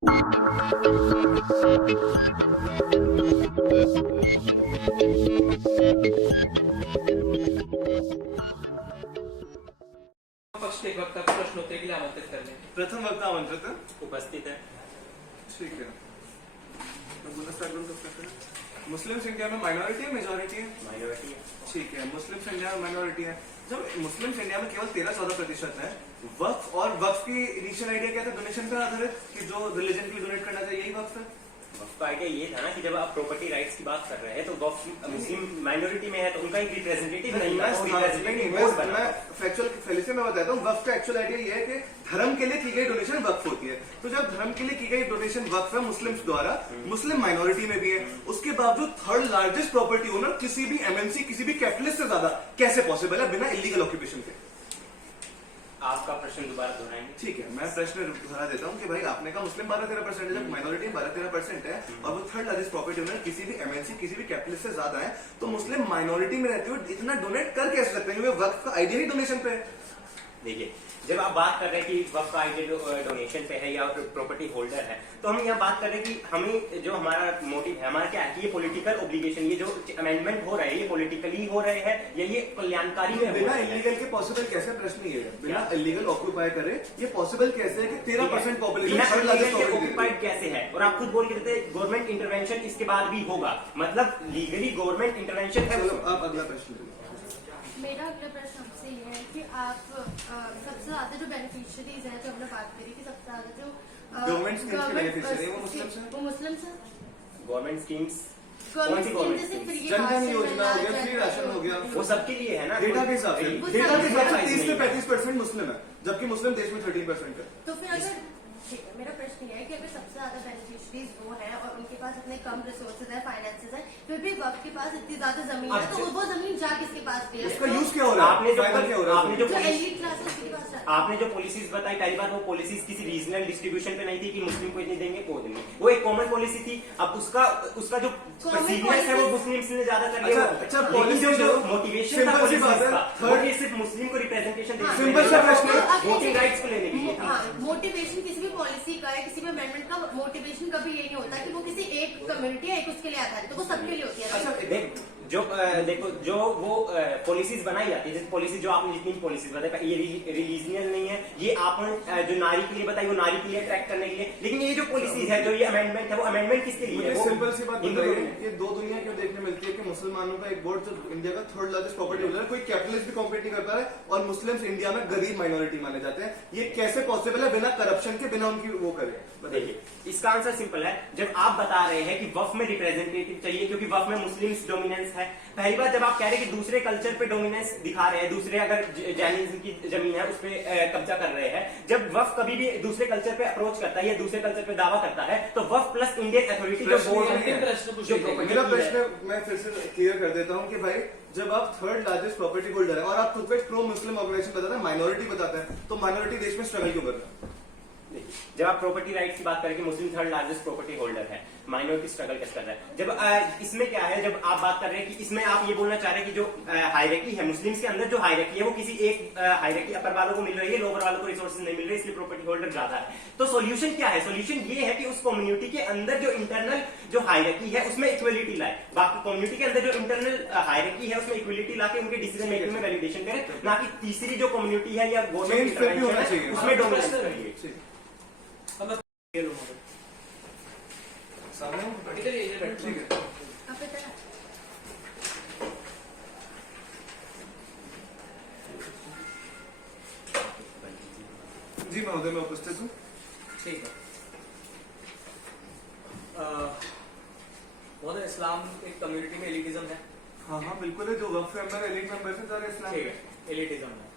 पक्ष के वक्ता को प्रश्नोत्तरी के लिए आमंत्रित करने। प्रथम वक्ता आमंत्रित उपस्थित है। ठीक है, मुस्लिम्स इंडिया में माइनॉरिटी है मेजॉरिटी है? माइनॉरिटी है। ठीक है, मुस्लिम्स इंडिया में माइनॉरिटी है। जब मुस्लिम्स इंडिया में केवल 13-14% है, वक्फ और वक्फ की इनिशियल आइडिया क्या था? डोनेशन पर आधारित कि जो रिलीजन के लिए डोनेट करना चाहिए, यही वक्फ है। वक्फ का आइडिया ये था ना कि जब आप प्रॉपर्टी राइट्स की बात कर रहे हैं तो वक्फ मुस्लिम माइनॉरिटी में है तो उनका एक रिप्रेजेंटेटिव नहीं है। मैं फैक्चुअल फैलेसी में बताता हूँ। वक्फ का एक्चुअल आइडिया ये है कि धर्म के लिए की गई डोनेशन वक्फ होती है। तो जब धर्म के लिए की गई डोनेशन वक्फ है मुस्लिम्स द्वारा, मुस्लिम माइनॉरिटी में भी है, उसके बावजूद थर्ड लार्जेस्ट प्रॉपर्टी ओनर किसी भी एमएनसी, किसी भी कैपिटलिस्ट से ज्यादा कैसे पॉसिबल है बिना इलीगल ऑक्यूपेशन के? आपका प्रश्न दोबारा दोहराएंगे? ठीक है, मैं प्रश्न दोहरा देता हूँ कि भाई आपने कहा मुस्लिम 12-13% है, जब माइनॉरिटी 12-13% है और वो थर्ड लार्जेस्ट प्रॉपर्टी ओनर किसी भी एमएनसी, किसी भी कैपिटलिस्ट से ज्यादा है, तो मुस्लिम माइनॉरिटी में रहते हुए इतना डोनेट कर कैसे सकते हैं? वक्फ का आइडिया ही डोनेशन पे है। देखिए, जब आप बात कर रहे हैं कि वक्फ का आइडिया डोनेशन पे है या प्रॉपर्टी होल्डर है, तो हम यहाँ बात कर रहे हैं कि हमें जो हमारा मोटिव है, हमारा क्या है कि ये पॉलिटिकल ऑब्लिगेशन, ये जो अमेंडमेंट हो रहे हैं, ये पॉलिटिकली हो रहे हैं या ये कल्याणकारी में बिना इलीगल के पॉसिबल कैसे? प्रश्न ये है, बिना इलीगल ऑक्यूपाई करे ये पॉसिबल कैसे है कि 13% पॉपुलेशन ऑक्यूपाइड कैसे है? और आप खुद बोल के देते गवर्नमेंट इंटरवेंशन इसके बाद भी होगा, मतलब लीगली गवर्नमेंट इंटरवेंशन है। आप अगला प्रश्न। मेरा अगला प्रश्न आपसे ये है कि आप सबसे ज्यादा जो बेनिफिशियरीज हैं, जो हमने बात करी कि सबसे ज्यादा जो गवर्नमेंट स्कीम्स के बेनिफिशियरी वो मुस्लिम्स हैं। वो मुस्लिम्स हैं। गवर्नमेंट स्कीम्स गवर्नमेंट स्कीम जैसे फ्री जनधन योजना हो गया, फ्री राशन हो गया, वो सबके लिए है ना। डेटा के हिसाब से 30 से 35% मुस्लिम है, जबकि मुस्लिम देश में 13% है। तो फिर अगर ठीक है, मेरा प्रश्न ये है कि अगर सबसे ज्यादा बेनिफिशियरीज वो हैं और उनके पास इतने कम रिसोर्सेज है, फाइनेंसेस है, फिर भी वक्त के पास इतनी ज्यादा जमीन है, तो वो जमीन जा किसके पास भी है? उसका यूज क्या हो रहा है? आपने जो एलीट क्लास है उसके पास है। आपने जो पॉलिसीज बताई, पहली बार वो पॉलिसीज किसी रीजनल डिस्ट्रीब्यूशन पे नहीं थी कि मुस्लिम को इतनी देंगे वो देंगे, वो एक कॉमन पॉलिसी थी। अब उसका जो परसीवनेंस है वो मुस्लिम ने ज्यादा कर लिया। अच्छा, पॉलिसी जो मोटिवेशन था ये सिर्फ मुस्लिम को रिप्रेजेंटेशन देने, सिंपल सा प्रश्न, वोटिंग राइट्स को लेने के लिए था। मोटिवेशन किसी भी पॉलिसी का है, किसी भी अमेंडमेंट का मोटिवेशन कभी ये नहीं होता कि वो किसी एक कम्युनिटी या एक उसके लिए आधारित, तो वो सबके लिए होती है। अच्छा, देखो जो वो पॉलिसीज बनाई जाती है, जैसे पॉलिसी जो आपने जितनी पॉलिसीज बताई, ये रिलीजियन नहीं है, ये आपने जो नारी के लिए बताई वो नारी के लिए अट्रैक्ट करने के लिए, लेकिन ये जो पॉलिसीज है, जो ये अमेंडमेंट है, वो अमेंडमेंट किसके लिए है? सिंपल सी बात बताइए, ये दो दुनिया क्यों देखने मिलती है कि मुसलमानों का एक बोर्ड जो इंडिया का थर्ड लार्जेस्ट प्रॉपर्टी होल्डर है, कोई कैपिटलिस्ट भी कॉम्पीट नहीं कर पा रहा है और मुस्लिम्स इंडिया में गरीब माइनॉरिटी माने जाते हैं। ये कैसे पॉसिबल है बिना करप्शन के, बिना उनकी वो करे? देखिए, इसका आंसर सिंपल है। जब आप बता रहे हैं कि वक्फ में रिप्रेजेंटेटिव चाहिए क्योंकि वक्फ में मुस्लिम्स डोमिनेंस है, पहली बार जब आप कह रहे हैं कि दूसरे कल्चर पे डोमिनेंस दिखा रहे हैं, दूसरे अगर जैनिज्म की जमीन है उस पर कब्जा कर रहे हैं, जब वक्फ कभी भी दूसरे कल्चर पे अप्रोच करता है या दूसरे कल्चर पे दावा करता है, तो वक्फ प्लस इंडियन अथॉरिटी जो बोर्ड मेरा प्रश्न मैं फिर से क्लियर कर देता हूँ कि भाई जब आप थर्ड लार्जेस्ट प्रॉपर्टी होल्डर है और आप खुद को एक प्रो मुस्लिम ऑर्गेनाइजेशन बताते हैं, माइनॉरिटी बताते हैं, तो माइनॉरिटी देश में स्ट्रगल क्यों कर रहा है? जब आप प्रॉपर्टी राइट्स की बात करें कि मुस्लिम थर्ड लार्जेस्ट प्रॉपर्टी होल्डर है, माइनॉरिटी स्ट्रगल कैसे कर रहा है? जब इसमें क्या है, जब आप बात कर रहे हैं कि इसमें आप ये बोलना चाह रहे हैं कि जो हायरार्की है मुस्लिम्स के अंदर, जो हायरार्की है वो किसी एक हायरार्की अपर वालों को मिल रही है, लोअर वालों को रिसोर्सेज नहीं मिल रहे, इसलिए प्रॉपर्टी होल्डर ज्यादा है। तो सॉल्यूशन क्या है? सॉल्यूशन ये है कि उस कम्युनिटी के अंदर जो इंटरनल जो हायरार्की है उसमें इक्वलिटी लाए, बाकी कम्युनिटी के अंदर जो इंटरनल हायरार्की है उसमें इक्वलिटी लाके उनके डिसीजन मेकिंग में वैलिडेशन करें, ना कि तीसरी जो कम्युनिटी है या गवर्नमेंट इंटरवेंशन है उसमें डोमिनेशन करिए। ठीक है, जी महोदय मैं उपस्थित हूँ। ठीक है। महोदय, इस्लाम एक कम्युनिटी में एलिटिज्म है। हाँ हाँ बिल्कुल है, जो वक्फ मेंबर एलीट मेंबर है सारे इस्लाम। ठीक है, एलिटिज्म है।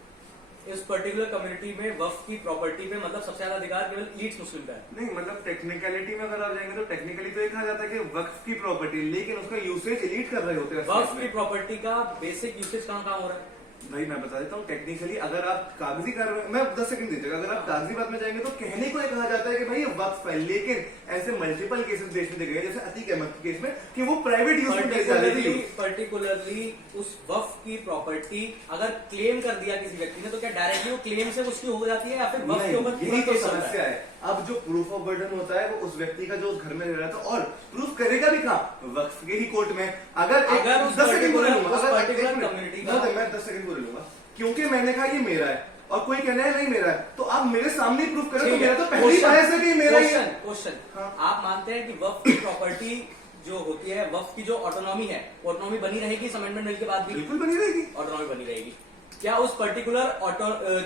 इस पर्टिकुलर कम्युनिटी में वक्फ की प्रॉपर्टी पे मतलब सबसे ज्यादा अधिकार केवल ईट्स मुस्लिम का है। नहीं, मतलब टेक्निकलिटी में अगर आप जाएंगे तो टेक्निकली तो ये कहा जाता है कि वक्फ की प्रॉपर्टी, लेकिन उसका यूसेज एलीट कर रहे होते हैं। वक्फ की प्रॉपर्टी का बेसिक यूसेज कहाँ हो रहा है? भाई मैं बता देता हूँ टेक्निकली अगर आप कागजी कार्रवाई, मैं 10 सेकंड दीजिएगा, अगर आप कागजी बात में जाएंगे तो कहने को ये कहा जाता है कि भाई ये वक्फ है, लेकिन ऐसे मल्टीपल केसेस देश में देखे गए जैसे अतीक अहमद के केस में कि वो प्राइवेट यूज में ले जा रही थी। पर्टिकुलरली उस वक्फ की प्रॉपर्टी अगर क्लेम कर दिया किसी व्यक्ति ने तो क्या डायरेक्टली वो क्लेम से उसकी हो जाती है या फिर वक्फ के ऊपर यही तो समस्या है। अब जो प्रूफ ऑफ बर्डन होता है वो उस व्यक्ति का जो उस घर में रह रहा था, और प्रूफ करेगा भी कहाँ, वक्फ के ही कोर्ट में। अगर उस 10 सेकंड बोल लूंगा, पर्टिकुलर कम्युनिटी का मैं 10 सेकंड बोल लूंगा, क्योंकि मैंने कहा ये मेरा है और कोई कहना है नहीं मेरा है, तो आप मेरे सामने प्रूफ करें तो मेरा तो पहली बार से कि मेरा ही है। क्वेश्चन, आप मानते हैं कि वक्फ की प्रॉपर्टी जो होती है, वक्फ की जो ऑटोनॉमी है, ऑटोनॉमी बनी रहेगी इस अमेंडमेंट बिल के बाद भी? बिल्कुल बनी रहेगी, ऑटोनॉमी बनी रहेगी। क्या उस पर्टिकुलर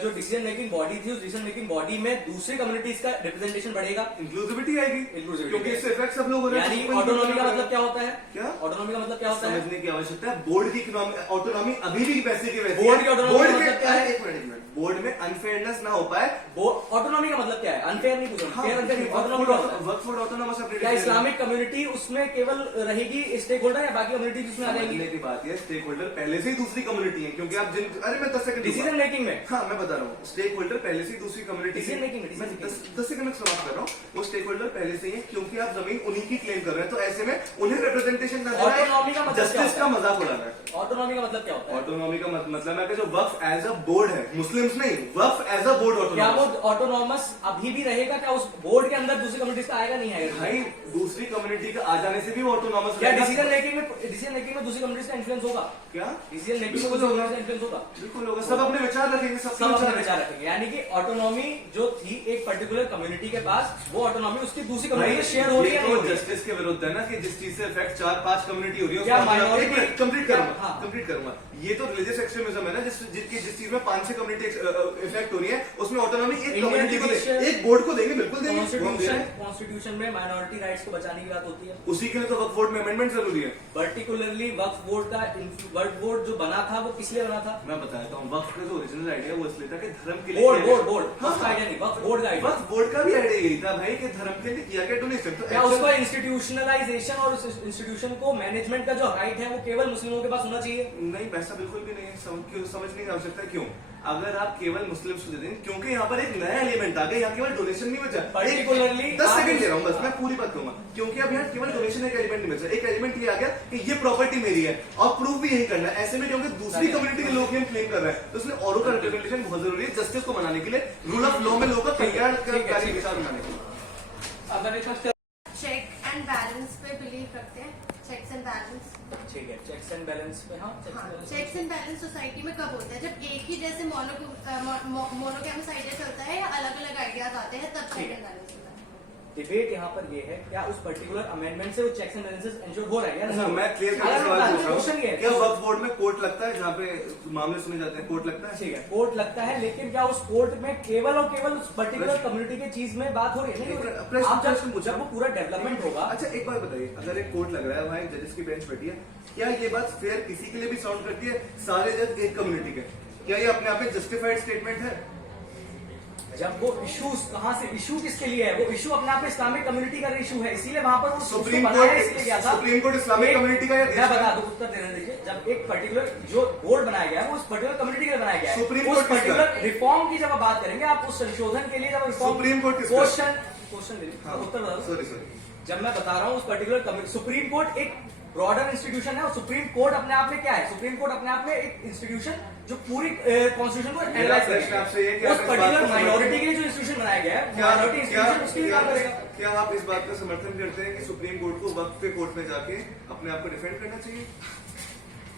जो डिसीजन मेकिंग बॉडी थी, उस डिसीजन मेकिंग बॉडी में दूसरी कम्युनिटीज का रिप्रेजेंटेशन बढ़ेगा? इंक्लूसिविटी आएगी, क्योंकि इससे इफेक्ट सब लोग हो रहे हैं। यानी ऑटोनॉमी का मतलब क्या होता है? क्या ऑटोनॉमी का मतलब क्या होता है? समझने की आवश्यकता है। बोर्ड की ऑटोनॉमी अभी भी वैसे की वैसी बोर्ड की autonomy बोर्ड का मतलब क्या है? एक मिनट, बोर्ड में अनफेयरनेस ना हो पाए। ऑटोनॉमी का मतलब क्या है? अनफेयर नहीं पूछ रहा हूं, ऑटोनॉमी का मतलब वर्क फॉर ऑटोनॉमस क्या इस्लामिक कम्युनिटी उसमें केवल रहेगी स्टेक होल्डर या बाकी कम्युनिटी उसमें आ जाएंगी? समझने की बात है, स्टेक होल्डर पहले से ही दूसरी कम्युनिटी है, क्योंकि आप जिन, अरे मैं 10 सेकंड डिसीजन मेकिंग में, हाँ मैं बता रहा हूँ, स्टेक होल्डर पहले से ही दूसरी कम्युनिटी Decision making में, मैं 10 सेकंड में समाप्त कर रहा हूँ। वो स्टेक होल्डर पहले से ही है, क्योंकि आप जमीन उन्हीं की क्लेम कर रहे हैं, तो ऐसे में उन्हें रिप्रेजेंटेशन ना देना ऑटोनॉमी का है, मतलब क्या जस्टिस का मजाक उड़ाना है। ऑटोनॉमी का मतलब क्या होता है? ऑटोनॉमी का मतलब है कि जो वक्फ एज अ बोर्ड है, मुस्लिम्स नहीं, वक्फ एज अ बोर्ड क्या वो ऑटोनॉमस। ऑटोनॉमस अभी भी रहेगा? क्या उस बोर्ड के अंदर दूसरी कम्युनिटीज का आएगा नहीं आएगा? भाई दूसरी कम्युनिटी का आ जाने से भी वो ऑटोनॉमस क्या डिसीजन मेकिंग में दूसरी कम्युनिटीज का इन्फ्लुएंस होगा? क्या डिसीजन मेकिंग में दूसरी कम्युनिटीज का इन्फ्लुएंस होगा? बिल्कुल होगा, सब अपने विचार रखेंगे, सब अपने विचार रखेंगे। यानी कि ऑटोनॉमी जो थी एक पर्टिकुलर कम्युनिटी के पास, वो ऑटोनॉमी उसकी दूसरी कम्युनिटी में शेयर हो रही है, नहीं हो रही है? जस्टिस के विरुद्ध है ना, कि जिस चीज से इफेक्ट 4-5 कम्युनिटी हो रही है, क्या उसका minority- कंप्लीट हाँ। करूंगा, कंप्लीट करूंगा। ये तो रिलीजियस एक्सट्रीमिज्म है ना, जिस चीज में 5-6 कम्युनिटी इफेक्ट हो रही है, उसमें ऑटोनॉमी एक कम्युनिटी को देंगे, एक बोर्ड को देंगे, बिल्कुल देंगे। कॉन्स्टिट्यूशन में माइनॉरिटी राइट्स को बचाने की बात होती है, उसी के लिए तो वक्फ बोर्ड में अमेंडमेंट जरूरी है। पर्टिकुलरली वक्फ बोर्ड जो बना था वो किस लिए बना था? मैं बताता हूँ, वक्फ का जो ओरिजिनल आइडिया वो इसलिए था कि धर्म के लिए बोर्ड वक्फ का आइडिया नहीं, वक्फ बोर्ड का आइडिया। वक्फ बोर्ड का भी आइडिया यही था भाई कि धर्म के लिए किया गया डोनेशन। तो क्या उसका इंस्टीट्यूशनलाइजेशन और उस इंस्टीट्यूशन को मैनेजमेंट का जो राइट है वो केवल मुस्लिमों के पास होना चाहिए? नहीं, वैसा बिल्कुल भी नहीं है। समझने की आवश्यकता है। क्यों? अगर आप केवल मुस्लिम्स को दे दें, क्योंकि यहाँ पर एक नया एलिमेंट आ गया, यहाँ केवल डोनेशन नहीं बचा। पर्टिकुलरली 10 सेकंड दे रहा हूँ बस, मैं पूरी बात कहूंगा, क्योंकि अब यहाँ केवल डोनेशन एक एलिमेंट नहीं बचा। एक एलिमेंट ये आ गया कि ये प्रॉपर्टी मेरी है, और प्रूफ भी यही करना है। ऐसे में क्योंकि दूसरी कम्युनिटी के लोग क्लेम कर रहे हैं, तो इसलिए औरों का रिप्रेजेंटेशन बहुत जरूरी है, जस्टिस को बनाने के लिए, रूल ऑफ लॉ में लोगों का कल्याणकारी विचार बनाने के लिए। अगर एक चेक एंड बैलेंस पे बिलीव करते हैं, चेक्स एंड बैलेंस। ठीक है, चेक्स एंड बैलेंस पे, हाँ चेक्स एंड बैलेंस सोसाइटी में कब होता है? जब एक ही जैसे मोनोगैमस आइडिया चलता है या अलग अलग आइडियाज आते हैं, तब चेक एंड बैलेंस होता है। डिबेट यहाँ पर ये है, क्या उस पर्टिकुलर अमेंडमेंट से वो चेक्स एंड बैलेंसेस एंश्योर हो रहा है या नहीं? मैं क्लियर अगर सवाल पूछ रहा क्वेश्चन ये हूँ, है, क्या वक्फ बोर्ड में कोर्ट लगता है जहाँ पे मामले सुने जाते हैं? कोर्ट लगता है, ठीक है, कोर्ट लगता है, लेकिन क्या उस कोर्ट में केवल और केवल उस पर्टिकुलर कम्युनिटी की चीज में बात हो रही है? नहीं हो रही। आप जब वो पूरा डेवलपमेंट होगा। अच्छा एक बात बताइए, अगर एक कोर्ट लग रहा है, वहाँ जजेस की बेंच बैठी है, क्या ये बात फेयर किसी के लिए भी साउंड करती है? सारे जज एक कम्युनिटी के, क्या ये अपने आप में जस्टिफाइड स्टेटमेंट है? जब वो इश्यूज कहाँ से, इशू किसके लिए है? वो इशू अपने आप में इस्लामिक कम्युनिटी का इशू है, इसीलिए वहां पर वो सुप्रीम बनाया इसलिए गया था। सुप्रीम कोर्ट इस्लामिक कम्युनिटी का मैं बता दूं, उत्तर देने दीजिए। जब एक पर्टिकुलर जो बोर्ड बनाया गया है वो उस पर्टिकुलर कम्युनिटी के लिए बनाया गया है। सुप्रीम उस कोर्ट पर्टिकुलर रिफॉर्म की जब आप बात करेंगे, आप उस संशोधन के लिए जब रिफॉर्म सुप्रीम कोर्ट क्वेश्चन उत्तर बता दो। सॉरी जब मैं बता रहा हूँ उस पर्टिकुलर सुप्रीम कोर्ट एक ब्रॉडर इंस्टीट्यूशन है, और सुप्रीम कोर्ट अपने आप में क्या है? सुप्रीम कोर्ट अपने आप में एक इंस्टीट्यूशन जो पूरी कॉन्स्टिट्यूशन को एनालाइज करेगा। उस पर्टिकुलर माइनॉरिटी के लिए जो इंस्टीट्यूशन बनाया गया है, माइनॉरिटी इंस्टीट्यूशन उसके लिए काम करेगा। क्या आप इस बात का समर्थन करते हैं कि सुप्रीम कोर्ट को वक्त पे कोर्ट में जाके अपने आप को डिफेंड करना चाहिए?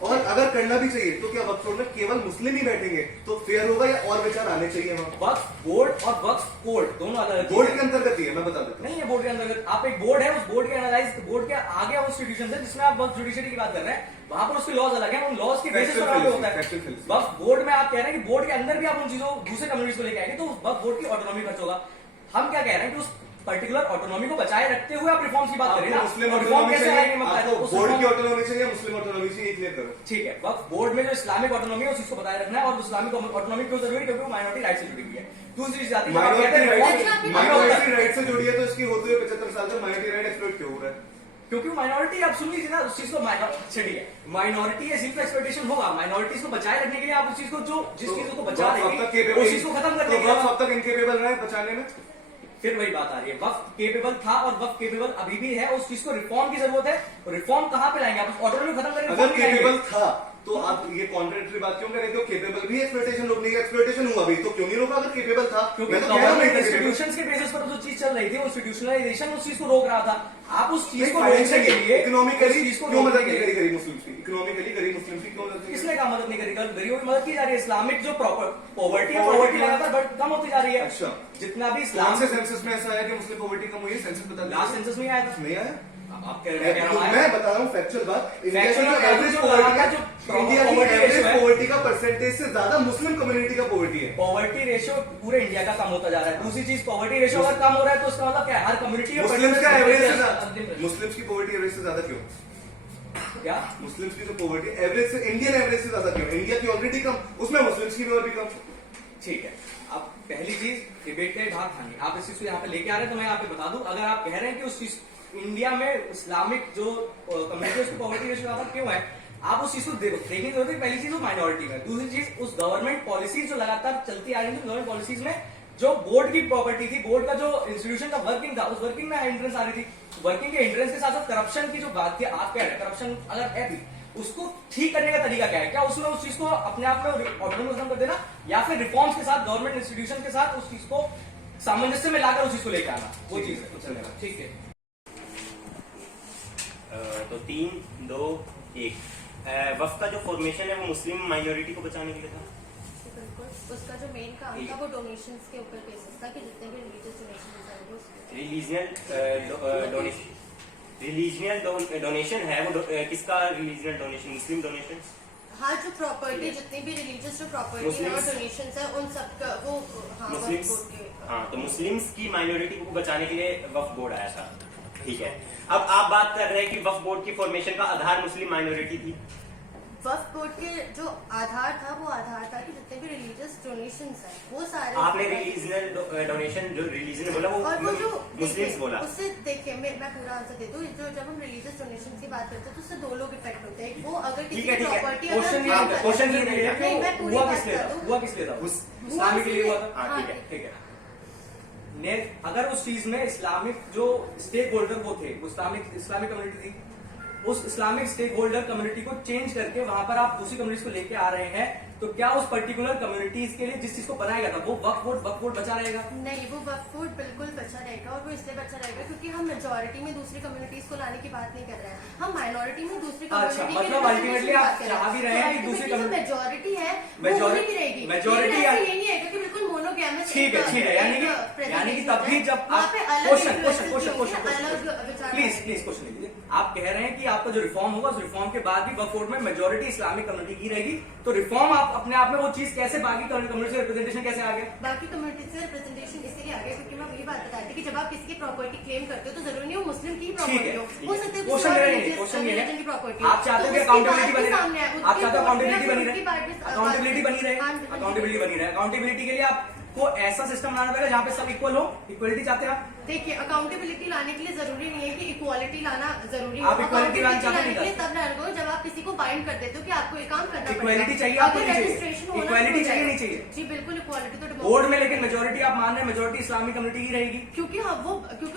और अगर करना भी चाहिए तो क्या वक्फ बोर्ड में केवल मुस्लिम ही बैठेंगे तो फेयर होगा, या और विचार आने चाहिए वहाँ? वक्फ बोर्ड और वक्फ कोर्ट दोनों अलग बोर्ड के अंतर्गत ही है, मैं बता देता हूँ। नहीं है बोर्ड के अंतर्गत। आप एक बोर्ड है, उस बोर्ड के एनालाइज बोर्ड के आगे वो इंस्टीट्यूशन है जिसमें आप वक्फ जुडिशरी की बात कर रहे हैं, वहां पर उसके लॉज अलग है, उन लॉज की बेसिस पर होता है। वक्फ बोर्ड में आप कह रहे हैं कि बोर्ड के अंदर भी आप उन चीजों दूसरे कम्युनिटीज को लेके आएंगे, तो वक्फ बोर्ड की ऑटोनॉमी खर्च होगा। हम क्या कह रहे हैं कि उस पर्टिकुलर ऑटोनॉमी को बचाए रखते हुए आप रिफॉर्म्स की बात करें ना। मुस्लिम रिफॉर्म कैसे आएंगे? बोर्ड की ऑटोनॉमी चाहिए, मुस्लिम ऑटोनॉमी चाहिए, क्लियर करो। ठीक है, वक्फ बोर्ड में जो इस्लामिक ऑटोनॉमी है उस चीज को बताए रखना है, और इस्लामिक ऑटोनॉमी क्यों जरूरी है? क्योंकि वो माइनॉरिटी राइट से जुड़ी हुई है। दूसरी चीज आती है माइनॉरिटी राइट से जुड़ी है, तो इसकी होते हुए 75 साल से माइनॉरिटी राइट एक्सप्लोइट क्यों हो रहा है? क्योंकि माइनॉरिटी आप सुन लीजिए ना उस चीज को ठीक है माइनॉरिटी है सिर्फ एक्सपेक्टेशन होगा माइनॉरिटीज को बचाए रखने के लिए आप उस चीज को जो जिस चीज को बचा रहे उस चीज को खत्म कर देंगे वक्फ अब तक इनकेपेबल रहा है बचाने में। फिर वही बात आ रही है वक्फ केपेबल था और वक्फ केपेबल अभी भी है उस चीज को रिफॉर्म की जरूरत है रिफॉर्म कहाँ पे लाएंगे आप ऑटोनॉमी खत्म करेंगे अगर केपेबल था तो आप ये कॉन्ट्रेक्टरी बात क्यों करें? तो केपेबल भी एक्सप्लोइटेशन रोकने की एक्सप्लोइटेशन हुआ भी तो क्यों नहीं रोका अगर केपेबल था? क्योंकि मैं तो कह रहा हूं इंस्टीट्यूशंस के बेसिस पर जो चीज चल रही थी इंस्टीट्यूशनलाइजेशन उस चीज को रोक रहा था आप उस चीज को रोकने के लिए इकोनॉमिकली चीज को क्यों मदद रोकने नहीं के लिए करी गरीब मुस्लिम्स की? इकोनॉमिकली गरीब मुस्लिम्स की क्यों मदद नहीं किसने कहा मदद नहीं करी गरीबों की मदद की जा रही है इस्लामिक जो पॉवर्टी लगातार कम होती जा रही है अच्छा। जितना भी इस्लाम इस्लाम से सेंसेस में ऐसा है कि मुस्लिम पॉवर्टी कम हुई है? सेंसस बता लास्ट सेंसस में आया था नहीं आया? आप कह रहे हैं मैं बता रहा हूँ फैक्चुअल बात। इंडिया की Factual जो बात एवरेज जो पॉवर्टी लगा है जो इंडिया की poverty एवरेज ratio है। पॉवर्टी का परसेंटेज से ज्यादा मुस्लिम कम्युनिटी का पॉवर्टी है। पॉवर्टी रेशियो पूरे इंडिया का कम होता जा रहा है दूसरी चीज पॉवर्टी रेशियो अगर कम हो रहा है तो उसका मतलब क्या है हर कम्युनिटी मुस्लिम्स का एवरेज से ज्यादा मुस्लिम्स की पॉवर्टी एवरेज से ज्यादा क्यों? क्या मुस्लिम्स की जो पॉवर्टी एवरेज से इंडियन एवरेज से ज्यादा क्यों? इंडिया की ऑलरेडी कम उसमें मुस्लिम्स की भी और भी कम। ठीक है अब पहली चीज डिबेट का भाग था नहीं आप इस चीज को यहाँ पे लेके आ रहे हैं तो मैं यहाँ पे बता दूं अगर आप कह रहे हैं कि उस चीज इंडिया में इस्लामिक जो कम्युनिटी उसकी पॉवर्टी रेशियो ज्यादा क्यों है आप उस चीज को देखने की जरूरत है पहली चीज वो माइनॉरिटी में दूसरी चीज उस गवर्नमेंट पॉलिसीज जो लगातार चलती आ रही थी गवर्नमेंट पॉलिसीज में जो बोर्ड की प्रॉपर्टी थी बोर्ड का जो इंस्टीट्यूशन का वर्किंग था उस वर्किंग में एंट्रेंस आ रही थी वर्किंग के एंट्रेंस के साथ साथ करप्शन की जो बात थी आप कह रहे हैं करप्शन अगर है भी उसको ठीक करने का तरीका क्या है क्या उसमें उस चीज को अपने आप में ऑटोनोमस खत्म कर देना या फिर रिफॉर्म्स के साथ गवर्नमेंट इंस्टीट्यूशन के साथ उस चीज को सामंजस्य में लाकर उस चीज को लेकर आना वो चीज है चलेगा ठीक है तो 3, 2, 1 वक्फ का जो फॉर्मेशन है वो मुस्लिम माइनॉरिटी को बचाने के लिए था बिल्कुल उसका जो मेन काम था वो डोनेशंस के ऊपर बेसिस था कि जितने भी रिलीजियस डोनेशंस हैं वो रिलीजनल डोनेशन है वो किसका रिलीजनल डोनेशन मुस्लिम डोनेशन हाँ जो प्रॉपर्टी जितनी भी रिलीजियस जो प्रॉपर्टी है और डोनेशंस है उन सब का वो हाँ वक्फ मुस्लिम्स बोर्ड के हाँ तो मुस्लिम्स की माइनॉरिटी को बचाने के लिए वक्फ बोर्ड आया था ठीक है अब आप बात कर रहे हैं कि वक्फ बोर्ड की फॉर्मेशन का आधार मुस्लिम माइनॉरिटी थी वक्फ बोर्ड के जो आधार था वो आधार था कि जितने भी रिलीजियस डोनेशंस हैं वो सारे आपने रिलीजनल डोनेशन जो रिलीजन बोला वो और वो जो मुस्लिम्स बोला उससे देखिए मैं पूरा आंसर दे दूं जो जब हम रिलीजियस डोनेशन की बात करते हैं तो उससे दो लोग इफेक्ट होते हैं वो अगर किसी ठीक है, की ठीक है। प्रॉपर्टी क्वेश्चन अगर ये नहीं मैं पूरी हुआ बात किस लिए कर था दूं हुआ किस लिए था इस्लामिक के लिए हुआ था हाँ ठीक है ठीक है ने अगर उस चीज में इस्लामिक जो स्टेक होल्डर वो थे इस्लामिक कम्युनिटी थी उस इस्लामिक स्टेक होल्डर कम्युनिटी को चेंज करके वहां पर आप दूसरी कम्युनिटी को लेके आ रहे हैं तो क्या उस पर्टिकुलर कम्युनिटीज के लिए जिस चीज को बनाया गया था वो वक्फ बोर्ड बचा रहेगा नहीं वो वक्फ बोर्ड बिल्कुल बचा रहेगा और वो इसलिए बचा रहेगा क्योंकि हम मेजोरिटी में दूसरी कम्युनिटीज को लाने की बात नहीं कर रहे हैं हम माइनॉरिटी में दूसरी अच्छा, कम्युनिटी मतलब ultimately आप चाह भी रहे हैं कि दूसरी मेजोरिटी है Majority- वो उन्हीं की रहेगी majority लेकिन या- ऐसा ये नहीं है क्योंकि बिल्कुल मोनोगैमस ठीक है यानी कि तब भी जब आप क्वेश्चन प्लीज क्वेश्चन लीजिए आप कह रहे हैं कि आपका जो रिफॉर्म होगा उस रिफॉर्म के बाद भी वक्फ बोर्ड में मेजोरिटी इस्लामिक कम्युनिटी की रहेगी तो रिफॉर्म आप अपने आप में वो चीज कैसे बाकी कम्युनिटी से रिप्रेजेंटेशन कैसे आ गया बाकी कम्युनिटी से रिप्रेजेंटेशन इसीलिए आ गया क्योंकि मैं वही बात बताती थी कि जब आप किसी की प्रॉपर्टी क्लेम करते हो तो जरूरी नहीं हो मुस्लिम की ठीक है प्रॉपर्टी हो सकता है किसी क्वेश्चन और ये religious क्वेश्चन ये religion है की प्रॉपर्टी आप चाहते हो कि अकाउंटेबिलिटी बनी रहे आप चाहते हो अकाउंटेबिलिटी बनी रहे अकाउंटेबिलिटी बनी रहे अकाउंटेबिलिटी बनी रहे अकाउंटेबिलिटी के लिए आपको ऐसा सिस्टम बनाना पड़ेगा जहाँ पे सब इक्वल हो इक्वलिटी चाहते हैं आप देखिए अकाउंटेबिलिटी लाने के लिए जरूरी नहीं है कि इक्वालिटी लाना जरूरी आप equality लाना चाहते लाने के लिए नहीं तब लाने को जब आप किसी को बाइंड कर देते हो कि आपको ये काम करना Equality चाहिए आपको नहीं चाहिए? Equality चाहिए नहीं चाहिए? जी बिल्कुल इक्वालिटी तो बोर्ड में लेकिन मेजोरिटी आप मान रहे हैं मेजोरिटी इस्लामिक कम्युनिटी की रहेगी क्योंकि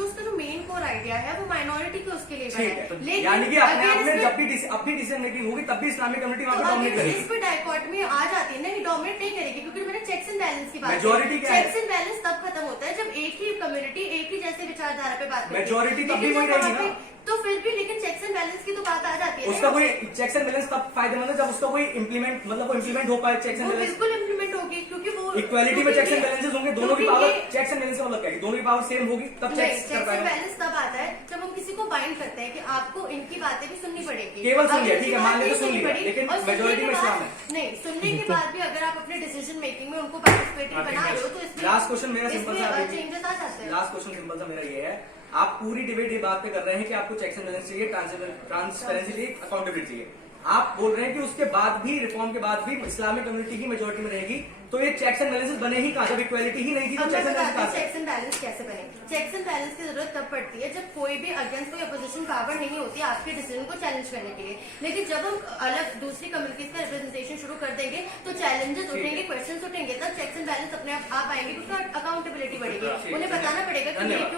उसका जो मेन कोर आइडिया है वो माइनॉरिटी के उसके लिए ठीक है बना है यानी कि अपने आप में अगर जब भी डिसीजन मेकिंग होगी तब भी इस्लामिक कम्युनिटी वहां तो पर डोमिनेट अगर करेगी इस पे डायकॉटमी आ जाती है नहीं डोमिनेट नहीं करेगी क्योंकि मैंने चेक्स एंड बैलेंस की बात Majority क्या है? चेक्स एंड बैलेंस तब खत्म होता है जब एक ही कम्युनिटी एक ही जैसे विचारधारा पे बात करती है Majority तब भी लेकिन वही जब रहेगी वहाँ ना? पे- तो फिर भी लेकिन चेक्स एंड बैलेंस की तो बात आ जाती है उसका ना। कोई चेक्स एंड बैलेंस तब फायदेमंद है जब उसका कोई इम्प्लीमेंट मतलब वो इम्प्लीमेंट हो पाए चेक्स एंड वो बैलेंस बिल्कुल इम्प्लीमेंट होगी क्योंकि वो इक्वालिटी में चेक्स एंड बैलेंसेस होंगे दोनों की क्योंकि पावर ये- चेक्स एंड बैलेंस का मतलब क्या है दोनों की पावर सेम होगी तब चेक्स कर चेक्स एंड पाएगा बैलेंस तब आता है जब हम किसी को बाइंड करते हैं कि आपको इनकी बातें भी सुननी पड़ेगी केवल सुन लिया, अगर ठीक है, इनकी मान लिया बात तो सुन नहीं लिया, सुननी लेकिन पड़ी, और सुनने majority के में बाद- इस्लाम है। नहीं सुनने के बाद भी अगर आप अपने डिसीजन मेकिंग में उनको पार्टिसिपेटरी बना रहे हो तो इसमें लास्ट क्वेश्चन मेरा सिंपल सा चेंजेस आ जाते हैं लास्ट क्वेश्चन सिंपल सा मेरा ये है आप पूरी डिबेट ये बात पे कर रहे हैं कि आपको चेक्स एंड बैलेंस चाहिए ट्रांसपेरेंसी चाहिए अकाउंटेबिलिटी चाहिए आप बोल रहे हैं कि उसके बाद भी, रिफॉर्म के बाद भी इस्लामिक कम्युनिटी ही मेजोरिटी में रहेगी, तो ये चेक्स एंड बैलेंसेस बने ही कहां? जब इक्वालिटी ही नहीं थी तो चेक्स एंड बैलेंस कहां से? चेक्स एंड बैलेंस कैसे बने? चेक्स एंड बैलेंस की जरूरत तब पड़ती है जब कोई भी अगेंस्ट कोई अपोजिशन पावर नहीं होती आपके डिसीजन को चैलेंज करने के लिए। लेकिन जब हम अलग दूसरी कम्युनिटीज का रिप्रेजेंटेशन शुरू कर देंगे तो चैलेंजेस उठेंगे, क्वेश्चंस उठेंगे, तब चेक्स एंड बैलेंस अपने आप आएंगे, क्योंकि अकाउंटेबिलिटी बढ़ेगी। उन्हें बताना पड़ेगा कि मेरी